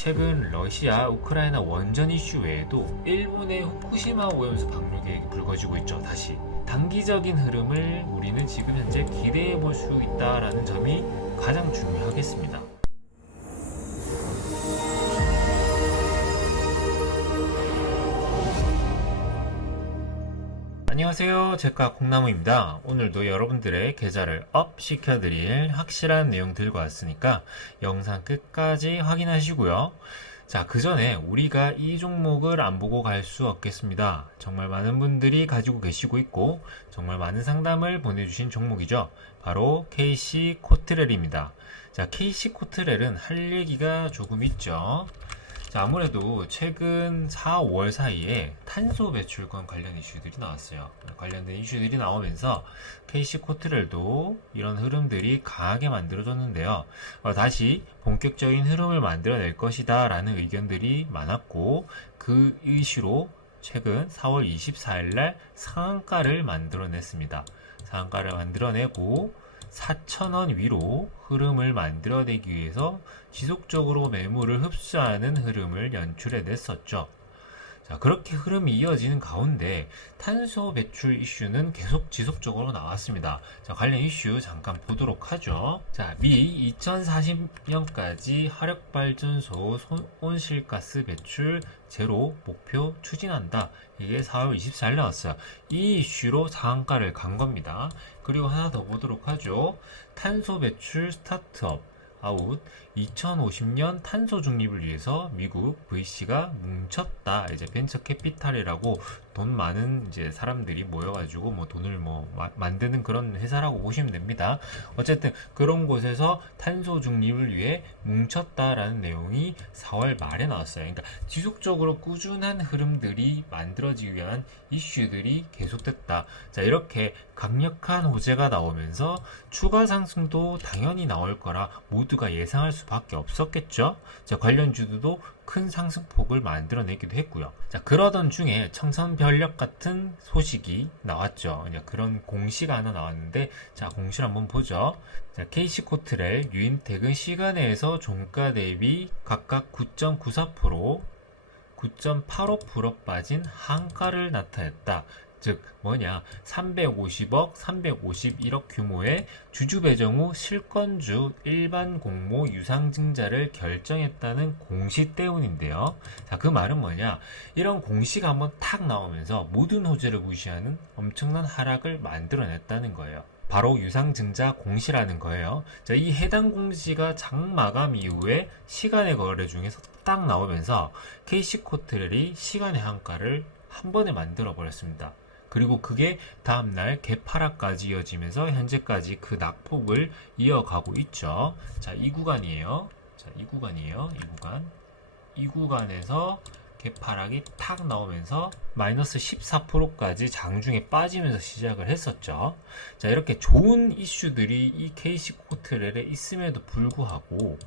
최근 러시아 우크라이나 원전 이슈 외에도 일본의 후쿠시마 오염수 방류 계획이 불거지고 있죠. 다시 단기적인 흐름을 우리는 지금 현재 기대해 볼 수 있다라는 점이 가장 중요하겠습니다. 안녕하세요. 제가 콩나무입니다. 오늘도 여러분들의 계좌를 업 시켜드릴 확실한 내용 들고 왔으니까 영상 끝까지 확인하시고요. 자, 그 전에 우리가 이 종목을 안 보고 갈 수 없겠습니다. 정말 많은 분들이 가지고 계시고 있고 정말 많은 상담을 보내주신 종목이죠. 바로 KC 코트렐입니다. 자, KC 코트렐은 할 얘기가 조금 있죠. 자, 아무래도 최근 4, 5월 사이에 탄소 배출권 관련 이슈들이 나왔어요. 관련된 이슈들이 나오면서 KC 코트렐도 이런 흐름들이 강하게 만들어졌는데요. 다시 본격적인 흐름을 만들어낼 것이다 라는 의견들이 많았고, 그 이슈로 최근 4월 24일 날 상한가를 만들어냈습니다. 상한가를 만들어내고 4,000원 위로 흐름을 만들어내기 위해서 지속적으로 매물을 흡수하는 흐름을 연출해 냈었죠. 자, 그렇게 흐름이 이어지는 가운데 탄소 배출 이슈는 계속 지속적으로 나왔습니다. 자, 관련 이슈 잠깐 보도록 하죠. 자, 미 2040년까지 화력발전소 온실가스 배출 제로 목표 추진한다. 이게 4월 24일 나왔어요. 이 이슈로 상한가를 간 겁니다. 그리고 하나 더 보도록 하죠. 탄소 배출 스타트업 아웃 2050년 탄소 중립을 위해서 미국 VC가 뭉쳤다. 이제 벤처 캐피탈이라고 돈 많은 이제 사람들이 모여가지고 뭐 돈을 만드는 그런 회사라고 보시면 됩니다. 어쨌든 그런 곳에서 탄소 중립을 위해 뭉쳤다라는 내용이 4월 말에 나왔어요. 그러니까 지속적으로 꾸준한 흐름들이 만들어지기 위한 이슈들이 계속됐다. 자, 이렇게 강력한 호재가 나오면서 추가 상승도 당연히 나올 거라 모두가 예상할 수밖에 없었겠죠. 자, 관련주들도 큰 상승폭을 만들어내기도 했고요. 자, 그러던 중에 청천벽력 같은 소식이 나왔죠. 그런 공시가 하나 나왔는데, 자, 공시를 한번 보죠. 자, KC 코트렐 유인택은 시간에서 종가 대비 각각 9.94%, 9.85% 빠진 한가를 나타냈다. 즉 350억, 351억 규모의 주주 배정 후 실권주 일반 공모 유상증자를 결정했다는 공시 때문인데요. 자, 그 말은 이런 공시가 한번 탁 나오면서 모든 호재를 무시하는 엄청난 하락을 만들어냈다는 거예요. 바로 유상증자 공시라는 거예요. 자, 이 해당 공시가 장 마감 이후에 시간의 거래 중에서 딱 나오면서 KC 코트렐이 시간의 한가를 한 번에 만들어 버렸습니다. 그리고 그게 다음날 개파락까지 이어지면서 현재까지 그 낙폭을 이어가고 있죠. 자, 이 구간이에요. 자, 이 구간이에요. 이 구간에서 개파락이 탁 나오면서 마이너스 14%까지 장중에 빠지면서 시작을 했었죠. 자, 이렇게 좋은 이슈들이 이 KC 코트렐에 있음에도 불구하고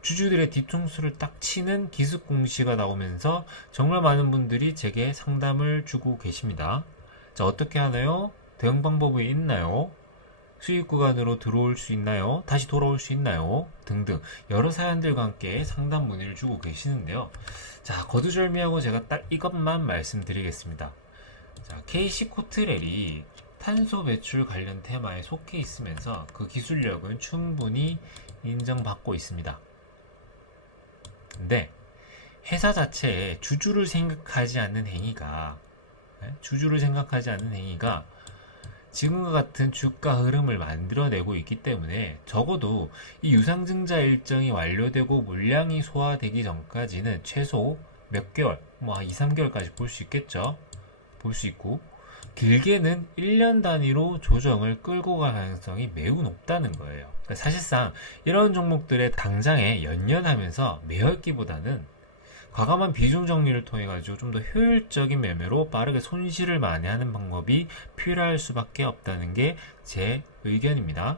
주주들의 뒤통수를 딱 치는 기습 공시가 나오면서 정말 많은 분들이 제게 상담을 주고 계십니다. 자, 어떻게 하나요? 대응 방법이 있나요? 수익 구간으로 들어올 수 있나요? 다시 돌아올 수 있나요? 등등 여러 사연들과 함께 상담 문의를 주고 계시는데요. 자, 거두절미하고 제가 딱 이것만 말씀드리겠습니다. 자, KC 코트렐이 탄소 배출 관련 테마에 속해 있으면서 그 기술력은 충분히 인정받고 있습니다. 근데 회사 자체에 주주를 생각하지 않는 행위가 지금과 같은 주가 흐름을 만들어내고 있기 때문에 적어도 이 유상증자 일정이 완료되고 물량이 소화되기 전까지는 최소 몇 개월, 한 2, 3개월까지 볼 수 있겠죠. 볼 수 있고 길게는 1년 단위로 조정을 끌고 갈 가능성이 매우 높다는 거예요. 그러니까 사실상 이런 종목들의 당장에 연연하면서 매열기보다는 과감한 비중 정리를 통해 가지고 좀 더 효율적인 매매로 빠르게 손실을 만회하는 방법이 필요할 수밖에 없다는 게 제 의견입니다.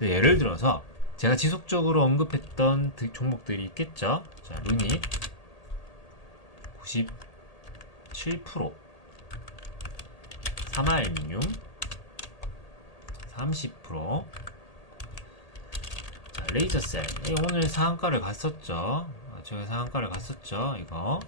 예를 들어서 제가 지속적으로 언급했던 종목들이 있겠죠. 자, 루닛 97%, 사마알미늄 30%, 자, 레이저셀 오늘 상한가를 갔었죠. 제가 상한가를 갔었죠. 이거.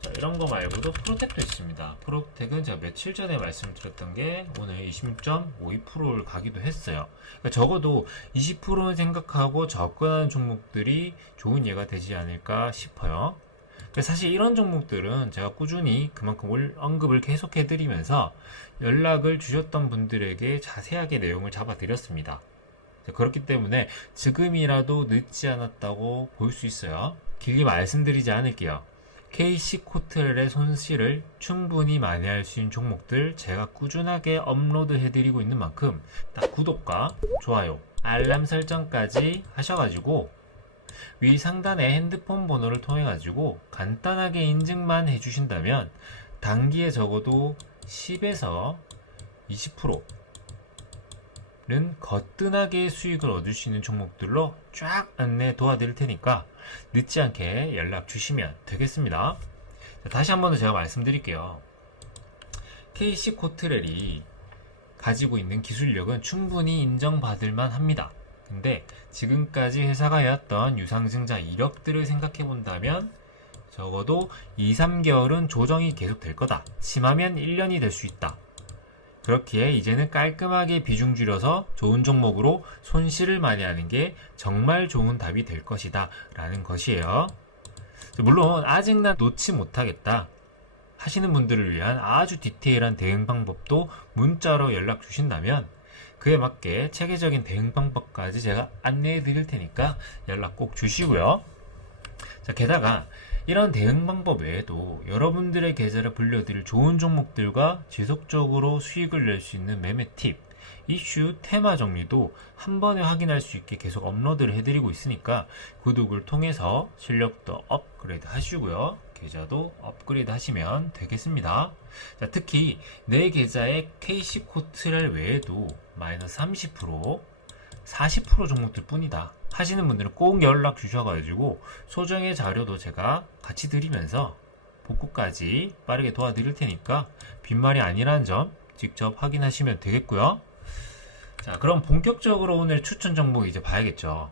자, 이런 거 말고도 프로텍도 있습니다. 프로텍은 제가 며칠 전에 말씀드렸던 게 오늘 26.52%를 가기도 했어요. 그러니까 적어도 20%는 생각하고 접근하는 종목들이 좋은 예가 되지 않을까 싶어요. 사실 이런 종목들은 제가 꾸준히 그만큼 언급을 계속해드리면서 연락을 주셨던 분들에게 자세하게 내용을 잡아드렸습니다. 그렇기 때문에 지금이라도 늦지 않았다고 볼 수 있어요. 길게 말씀드리지 않을게요. KC코트렐의 손실을 충분히 만회할 수 있는 종목들 제가 꾸준하게 업로드 해드리고 있는 만큼 딱 구독과 좋아요, 알람 설정까지 하셔가지고 위 상단에 핸드폰 번호를 통해 가지고 간단하게 인증만 해주신다면 단기에 적어도 10에서 20%는 거뜬하게 수익을 얻을 수 있는 종목들로 쫙 안내 도와드릴 테니까 늦지 않게 연락 주시면 되겠습니다. 자, 다시 한 번 더 제가 말씀드릴게요. KC코트렐이 가지고 있는 기술력은 충분히 인정받을 만 합니다. 근데 지금까지 회사가 해왔던 유상증자 이력들을 생각해 본다면 적어도 2, 3개월은 조정이 계속 될 거다. 심하면 1년이 될 수 있다. 그렇기에 이제는 깔끔하게 비중 줄여서 좋은 종목으로 손실을 만회하는 게 정말 좋은 답이 될 것이다 라는 것이에요. 물론 아직 난 놓지 못하겠다 하시는 분들을 위한 아주 디테일한 대응 방법도 문자로 연락 주신다면 그에 맞게 체계적인 대응 방법까지 제가 안내해 드릴 테니까 연락 꼭 주시고요. 자, 게다가 이런 대응 방법 외에도 여러분들의 계좌를 불려드릴 좋은 종목들과 지속적으로 수익을 낼 수 있는 매매 팁, 이슈, 테마 정리도 한 번에 확인할 수 있게 계속 업로드를 해드리고 있으니까 구독을 통해서 실력도 업그레이드 하시고요. 계좌도 업그레이드 하시면 되겠습니다. 자, 특히 내 계좌에 KC코트렐 외에도 마이너스 30%, 40% 종목들 뿐이다 하시는 분들은 꼭 연락 주셔가지고 소정의 자료도 제가 같이 드리면서 복구까지 빠르게 도와드릴 테니까 빈말이 아니라는 점 직접 확인하시면 되겠고요. 자, 그럼 본격적으로 오늘 추천 종목 이제 봐야겠죠.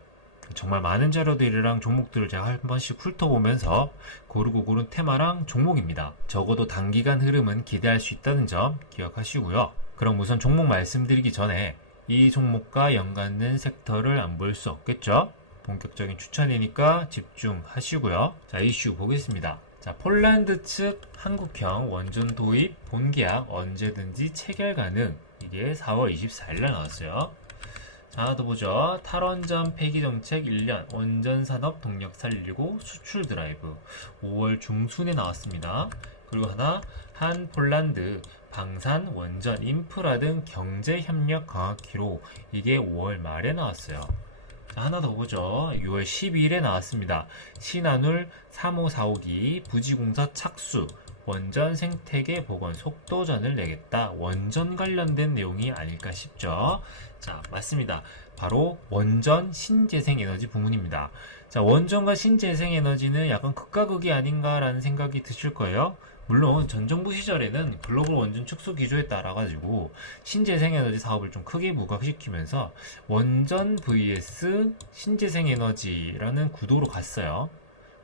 정말 많은 자료들이랑 종목들을 제가 한 번씩 훑어보면서 고르고 고른 테마랑 종목입니다. 적어도 단기간 흐름은 기대할 수 있다는 점 기억하시고요. 그럼 우선 종목 말씀드리기 전에 이 종목과 연관된 섹터를 안 볼 수 없겠죠? 본격적인 추천이니까 집중하시고요. 자, 이슈 보겠습니다. 자, 폴란드 측 한국형 원전 도입 본계약 언제든지 체결 가능. 이게 4월 24일에 나왔어요. 자, 또 보죠. 탈원전 폐기 정책 1년, 원전 산업 동력 살리고 수출 드라이브. 5월 중순에 나왔습니다. 그리고 하나, 한 폴란드 방산, 원전, 인프라 등 경제 협력 강화 기로. 이게 5월 말에 나왔어요. 자, 하나 더 보죠. 6월 12일에 나왔습니다. 신한울 3545기 부지공사 착수. 원전 생태계 복원 속도전을 내겠다. 원전 관련된 내용이 아닐까 싶죠. 자, 맞습니다. 바로 원전 신재생에너지 부문입니다. 자, 원전과 신재생에너지는 약간 극과 극이 아닌가라는 생각이 드실 거예요. 물론 전 정부 시절에는 글로벌 원전 축소 기조에 따라 가지고 신재생에너지 사업을 좀 크게 부각시키면서 원전 vs 신재생에너지라는 구도로 갔어요.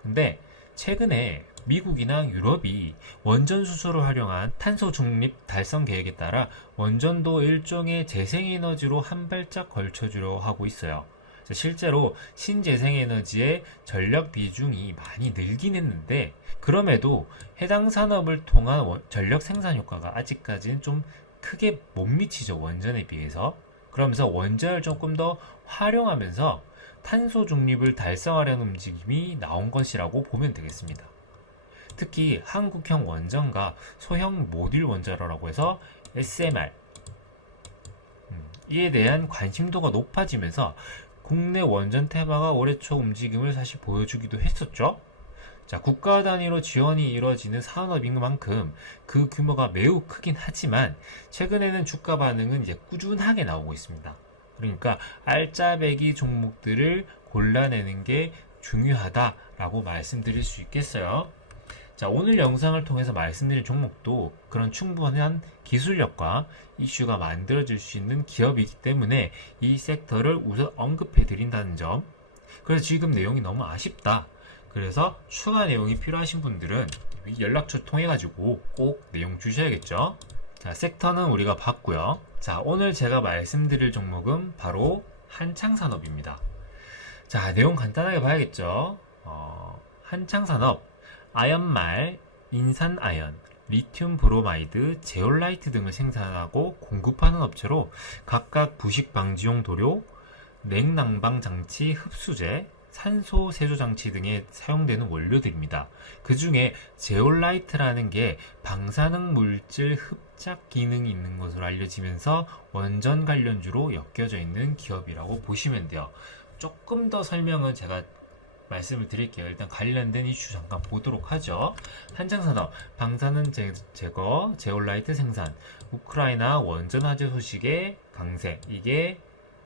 근데 최근에 미국이나 유럽이 원전 수소를 활용한 탄소 중립 달성 계획에 따라 원전도 일종의 재생에너지로 한 발짝 걸쳐주려 하고 있어요. 실제로 신재생에너지의 전력 비중이 많이 늘긴 했는데 그럼에도 해당 산업을 통한 전력 생산 효과가 아직까지는 좀 크게 못 미치죠. 원전에 비해서. 그러면서 원전을 조금 더 활용하면서 탄소 중립을 달성하려는 움직임이 나온 것이라고 보면 되겠습니다. 특히 한국형 원전과 소형 모듈 원자로라고 해서 SMR 이에 대한 관심도가 높아지면서 국내 원전 테마가 올해 초 움직임을 사실 보여주기도 했었죠. 자, 국가 단위로 지원이 이루어지는 산업인 만큼 그 규모가 매우 크긴 하지만 최근에는 주가 반응은 이제 꾸준하게 나오고 있습니다. 그러니까 알짜배기 종목들을 골라내는 게 중요하다라고 말씀드릴 수 있겠어요. 자, 오늘 영상을 통해서 말씀드린 종목도 그런 충분한 기술력과 이슈가 만들어질 수 있는 기업이기 때문에 이 섹터를 우선 언급해 드린다는 점. 그래서 지금 내용이 너무 아쉽다. 그래서 추가 내용이 필요하신 분들은 연락처 통해 가지고 꼭 내용 주셔야겠죠. 자, 섹터는 우리가 봤고요. 자, 오늘 제가 말씀드릴 종목은 바로 한창산업입니다. 자, 내용 간단하게 봐야겠죠. 한창산업, 아연말, 인산아연, 리튬 브로마이드, 제올라이트 등을 생산하고 공급하는 업체로 각각 부식 방지용 도료, 냉난방 장치, 흡수제, 산소 세조 장치 등에 사용되는 원료들입니다. 그 중에 제올라이트라는 게 방사능 물질 흡착 기능이 있는 것으로 알려지면서 원전 관련주로 엮여져 있는 기업이라고 보시면 돼요. 조금 더 설명은 제가 말씀을 드릴게요. 일단 관련된 이슈 잠깐 보도록 하죠. 한창산업, 방사능 제거, 제올라이트 생산, 우크라이나 원전 화재 소식의 강세. 이게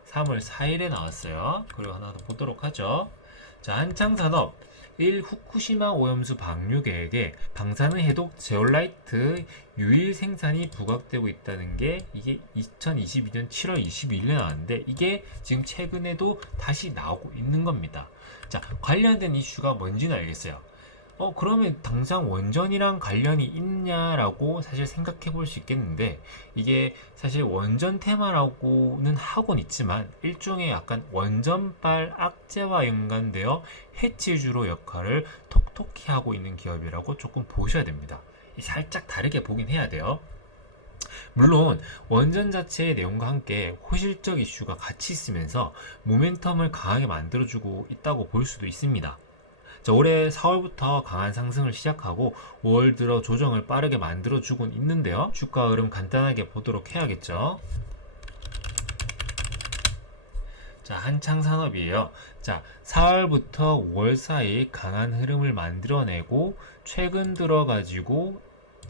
3월 4일에 나왔어요. 그리고 하나 더 보도록 하죠. 자, 한창산업 1. 후쿠시마 오염수 방류 계획에 방사능 해독 제올라이트 유일 생산이 부각되고 있다는 게 이게 2022년 7월 22일에 나왔는데 이게 지금 최근에도 다시 나오고 있는 겁니다. 자, 관련된 이슈가 뭔지는 알겠어요. 그러면 당장 원전이랑 관련이 있냐라고 사실 생각해 볼 수 있겠는데, 이게 사실 원전 테마라고는 하곤 있지만, 일종의 약간 원전발 악재와 연관되어 해치주로 역할을 톡톡히 하고 있는 기업이라고 조금 보셔야 됩니다. 살짝 다르게 보긴 해야 돼요. 물론 원전 자체의 내용과 함께 호실적 이슈가 같이 있으면서 모멘텀을 강하게 만들어주고 있다고 볼 수도 있습니다. 자, 올해 4월부터 강한 상승을 시작하고 5월 들어 조정을 빠르게 만들어주곤 있는데요. 주가 흐름 간단하게 보도록 해야겠죠. 자, 한창산업이에요. 자, 4월부터 5월 사이 강한 흐름을 만들어내고 최근 들어가지고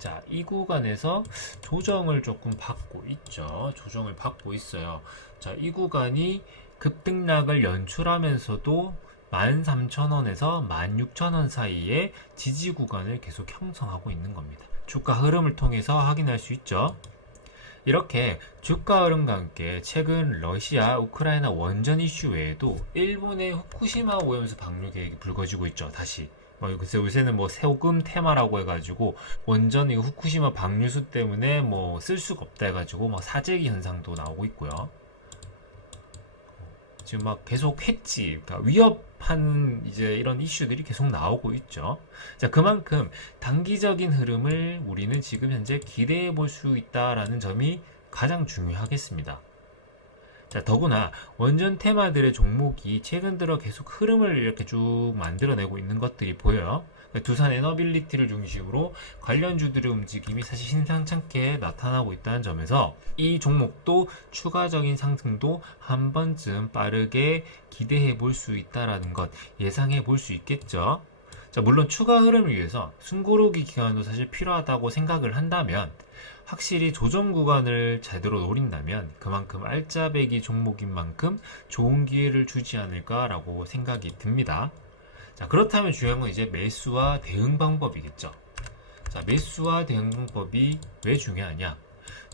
자, 이 구간에서 조정을 조금 받고 있죠. 조정을 받고 있어요. 자, 이 구간이 급등락을 연출하면서도 13,000원에서 16,000원 사이에 지지 구간을 계속 형성하고 있는 겁니다. 주가 흐름을 통해서 확인할 수 있죠. 이렇게 주가 흐름과 함께 최근 러시아, 우크라이나 원전 이슈 외에도 일본의 후쿠시마 오염수 방류 계획이 불거지고 있죠. 다시. 글쎄 요새는 세금 테마라고 해가지고 원전 후쿠시마 방류수 때문에 쓸 수가 없다 해가지고 사재기 현상도 나오고 있고요. 지금 계속 했지, 그러니까 위협하는 이제 이런 이슈들이 계속 나오고 있죠. 자, 그만큼 단기적인 흐름을 우리는 지금 현재 기대해 볼 수 있다라는 점이 가장 중요하겠습니다. 자, 더구나 원전 테마들의 종목이 최근 들어 계속 흐름을 이렇게 쭉 만들어내고 있는 것들이 보여요. 두산 에너빌리티를 중심으로 관련주들의 움직임이 사실 심상찮게 나타나고 있다는 점에서 이 종목도 추가적인 상승도 한 번쯤 빠르게 기대해 볼 수 있다는 것 예상해 볼 수 있겠죠. 자, 물론 추가 흐름을 위해서 숨고르기 기간도 사실 필요하다고 생각을 한다면, 확실히 조정 구간을 제대로 노린다면 그만큼 알짜배기 종목인 만큼 좋은 기회를 주지 않을까라고 생각이 듭니다. 자, 그렇다면 중요한 건 이제 매수와 대응 방법이겠죠. 자, 매수와 대응 방법이 왜 중요하냐?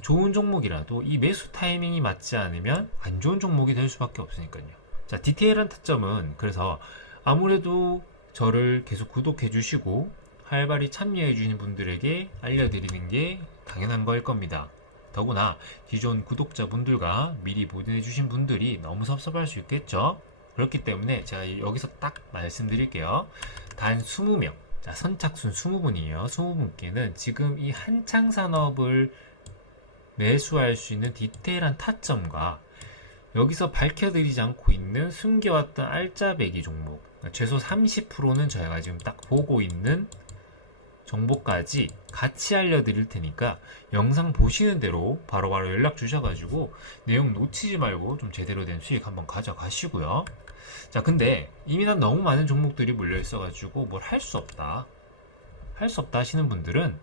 좋은 종목이라도 이 매수 타이밍이 맞지 않으면 안 좋은 종목이 될 수밖에 없으니까요. 자, 디테일한 타점은 그래서 아무래도 저를 계속 구독해 주시고 활발히 참여해 주시는 분들에게 알려드리는 게 당연한 거일 겁니다. 더구나 기존 구독자분들과 미리 보내해 주신 분들이 너무 섭섭할 수 있겠죠. 그렇기 때문에 제가 여기서 딱 말씀드릴게요. 단 20명, 자, 선착순 20분이에요. 20분께는 지금 이 한창산업을 매수할 수 있는 디테일한 타점과 여기서 밝혀드리지 않고 있는 숨겨왔던 알짜배기 종목, 최소 30%는 저희가 지금 딱 보고 있는 정보까지 같이 알려드릴 테니까 영상 보시는 대로 바로바로 연락 주셔가지고 내용 놓치지 말고 좀 제대로 된 수익 한번 가져가시고요. 자, 근데 이미 난 너무 많은 종목들이 몰려 있어가지고 뭘 할 수 없다 하시는 분들은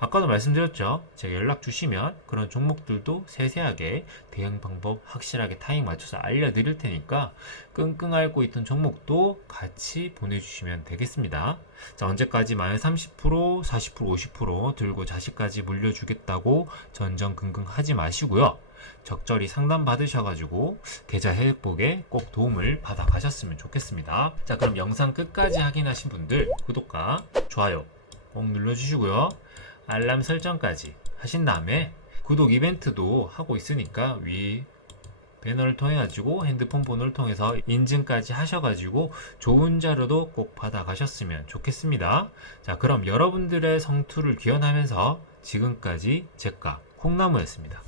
아까도 말씀드렸죠. 제가 연락 주시면 그런 종목들도 세세하게 대응 방법 확실하게 타임 맞춰서 알려드릴 테니까 끙끙 앓고 있던 종목도 같이 보내주시면 되겠습니다. 자, 언제까지 마이너스 30%, 40%, 50% 들고 자식까지 물려주겠다고 전전긍긍 하지 마시고요. 적절히 상담 받으셔가지고 계좌 회복에 꼭 도움을 받아 가셨으면 좋겠습니다. 자, 그럼 영상 끝까지 확인하신 분들 구독과 좋아요 꼭 눌러주시고요. 알람 설정까지 하신 다음에 구독 이벤트도 하고 있으니까 위 배너를 통해 가지고 핸드폰 번호를 통해서 인증까지 하셔가지고 좋은 자료도 꼭 받아 가셨으면 좋겠습니다. 자, 그럼 여러분들의 성투를 기원하면서 지금까지 제과 콩나무였습니다.